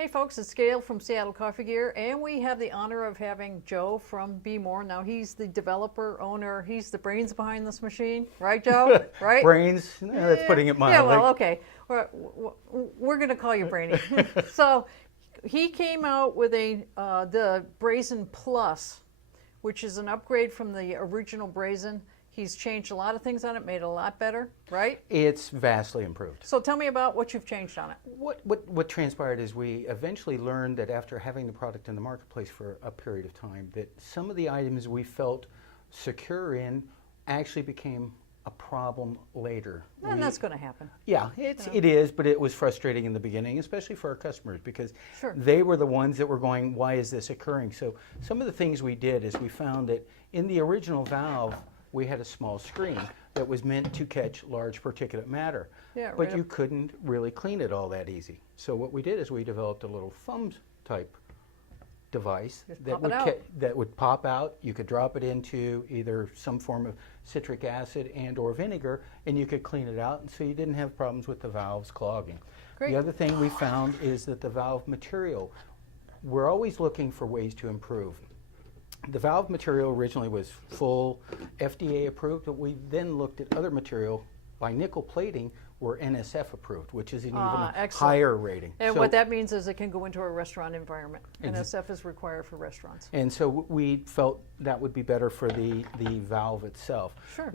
Hey folks, it's Gail from Seattle Coffee Gear, and we have the honor of having Joe from Behmor. Now he's the developer, owner, he's the brains behind this machine, right Joe? Right? Brains? No, that's putting it mildly. Yeah, well, okay. We're going to call you Brainy. So he came out with the Brazen Plus, which is an upgrade from the original Brazen. He's changed a lot of things on it, made it a lot better, right? It's vastly improved. So tell me about what you've changed on it. What transpired is we eventually learned that after having the product in the marketplace for a period of time, that some of the items we felt secure in actually became a problem later. And that's going to happen. Yeah, it is, but it was frustrating in the beginning, especially for our customers, because Sure. they were the ones that were going, why is this occurring? So some of the things we did is we found that in the original valve, we had a small screen that was meant to catch large particulate matter, Yeah, but right you up. couldn't really clean it all that easy. So what we did is we developed a little thumb type device that would pop out. You could drop it into either some form of citric acid and or vinegar, and you could clean it out, and so you didn't have problems with the valves clogging. Great. The other thing we found is that the valve material, we're always looking for ways to improve. The valve material originally was full FDA approved, but we then looked at other material by nickel plating were NSF approved, which is an even Excellent. higher rating. And So- what that means is it can go into a restaurant environment. Ex- NSF is required for restaurants. And so we felt that would be better for the valve itself. Sure.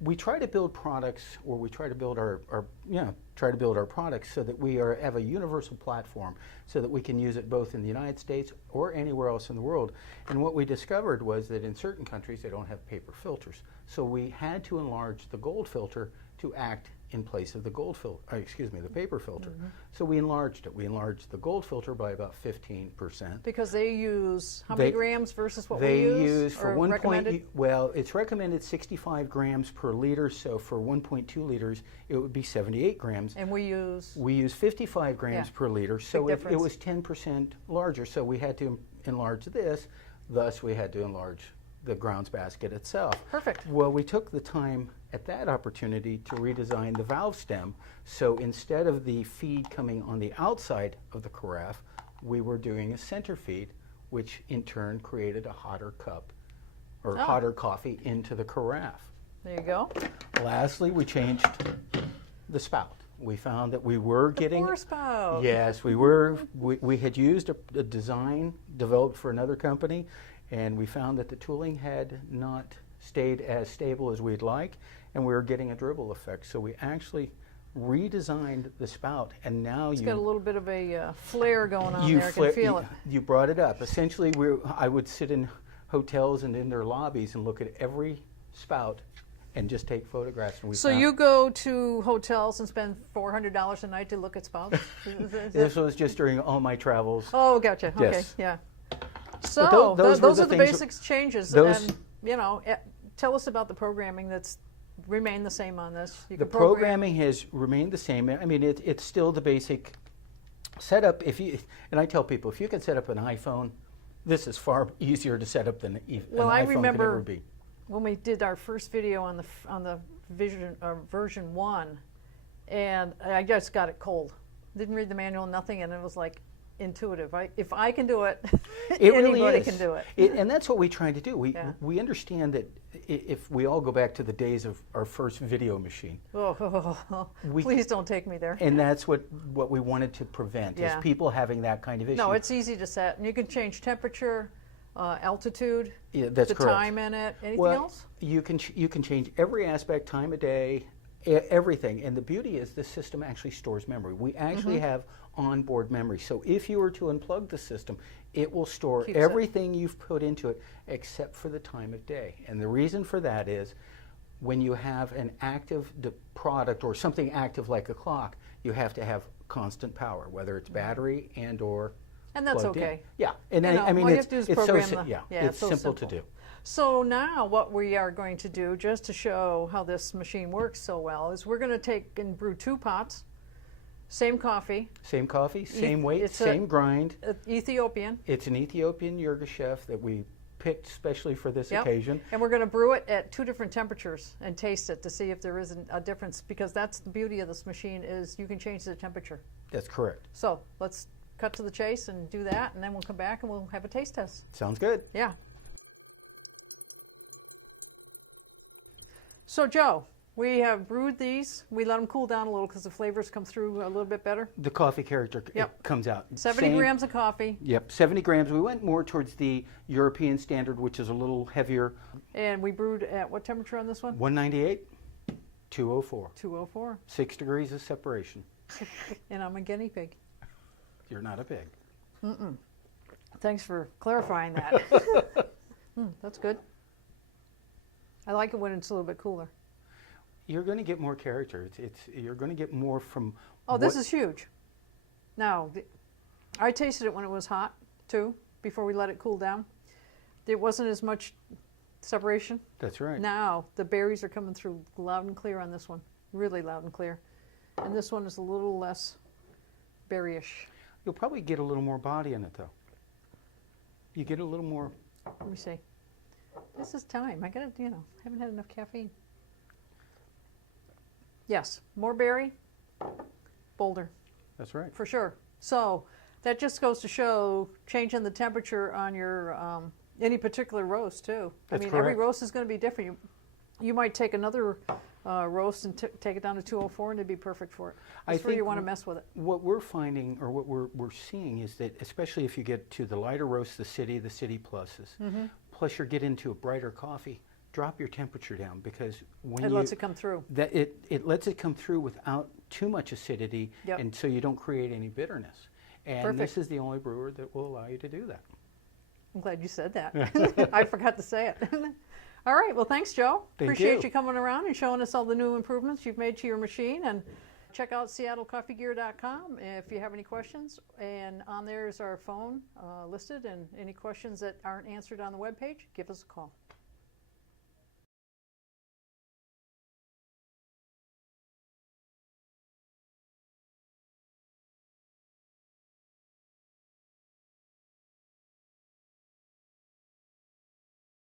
We try to build products, or we try to build our products so that we have a universal platform so that we can use it both in the United States or anywhere else in the world. And what we discovered was that in certain countries they don't have paper filters. So we had to enlarge the gold filter to act in place of the the paper filter. Mm-hmm. So we enlarged it. We enlarged the gold filter by about 15%. Because they use how many grams versus what we They use? use for or 1. recommended? Well, it's recommended 65 grams per liter. So for 1.2 liters, it would be 78 grams. And we use? We use 55 grams per liter. So it difference. was 10% larger. So we had to enlarge this. Thus, we had to enlarge the grounds basket itself. Perfect. Well, we took the time at that opportunity to redesign the valve stem. So instead of the feed coming on the outside of the carafe, we were doing a center feed, which in turn created a hotter cup or hotter coffee into the carafe. There you go. Lastly, we changed the spout. We found that we were getting Pour spout. Yes, we were. We had used a design developed for another company, and we found that the tooling had not stayed as stable as we'd like, and we were getting a dribble effect. So we actually redesigned the spout, and now It's got a little bit of a flare going on there. I can feel it. You brought it up. Essentially, I would sit in hotels and in their lobbies and look at every spout and just take photographs. And So you go to hotels and spend $400 a night to look at spouts? This was just during all my travels. Oh, gotcha. Okay, Yes. yeah. So those those were are the the things- basics changes. those- And, tell us about the programming that's remained the same on this. You The can program- programming has remained the same. I mean, it's still the basic setup. And I tell people, if you can set up an iPhone, this is far easier to set up than an I iPhone can remember ever be. when we did our first video on the version 1, and I just got it cold. Didn't read the manual, nothing, and it was like intuitive. If I can do it, It really anybody is. can do it. And that's what we try to do. We understand that if we all go back to the days of our first video machine, Please don't take me there. and that's what we wanted to prevent, Yeah. is people having that kind of issue. No, it's easy to set, and you can change temperature, altitude, Yeah, that's the correct. time in it. Anything Well, else? you can change every aspect, time of day, everything. And the beauty is this system actually stores memory. We actually have onboard memory. So if you were to unplug the system, it will store Keeps it. everything you've put into it except for the time of day. And the reason for that is when you have an active product or something active like a clock, you have to have constant power, whether it's battery and or And that's plugged in. okay. Yeah, and I mean all you it's have to do is it's so program it's simple to do. So now what we are going to do, just to show how this machine works so well, is we're going to take and brew 2 pots, same coffee, Same coffee, same weight, it's a- same grind. Ethiopian. It's an Ethiopian Yirgacheffe that we picked specially for this Yep. occasion. And we're going to brew it at 2 different temperatures and taste it to see if there isn't a difference, because that's the beauty of this machine, is you can change the temperature. That's correct. So let's cut to the chase and do that, and then we'll come back and we'll have a taste test. Sounds good. Yeah. So Joe, we have brewed these. We let them cool down a little because the flavors come through a little bit better. The coffee character Yep. it comes out. 70 Same- grams of coffee, Yep, 70 grams. We went more towards the European standard, which is a little heavier. and we brewed at what temperature on this one? 198, 204. 204. 6 degrees of separation. And I'm a guinea pig. You're not a pig. Thanks for clarifying that. That's good. I like it when it's a little bit cooler. You're going to get more character. You're going to get more from. Oh, this what- is huge. Now, I tasted it when it was hot, too, before we let it cool down. There wasn't as much separation. That's right. Now, the berries are coming through loud and clear on this one. Really loud and clear. And this one is a little less berryish. You'll probably get a little more body in it, though. You get a little more. Let me see. This is time. I gotta, haven't had enough caffeine. Yes, more berry, bolder, That's right. for sure. So that just goes to show changing the temperature on your any particular roast too. That's every correct. roast is going to be different. You might take another roast and take it down to 204, and it'd be perfect for it. That's where you want to mess with it. What we're finding, or what we're seeing, is that especially if you get to the lighter roast, the city pluses, plus you get into a brighter coffee, drop your temperature down, because when It lets it come through. that it lets it come through without too much acidity, Yep. and so you don't create any bitterness. And Perfect. this is the only brewer that will allow you to do that. I'm glad you said that. I forgot to say it. All right. Well, thanks, Joe. Thank Appreciate you. you coming around and showing us all the new improvements you've made to your machine. And check out SeattleCoffeeGear.com if you have any questions. And on there is our phone listed. And any questions that aren't answered on the webpage, give us a call.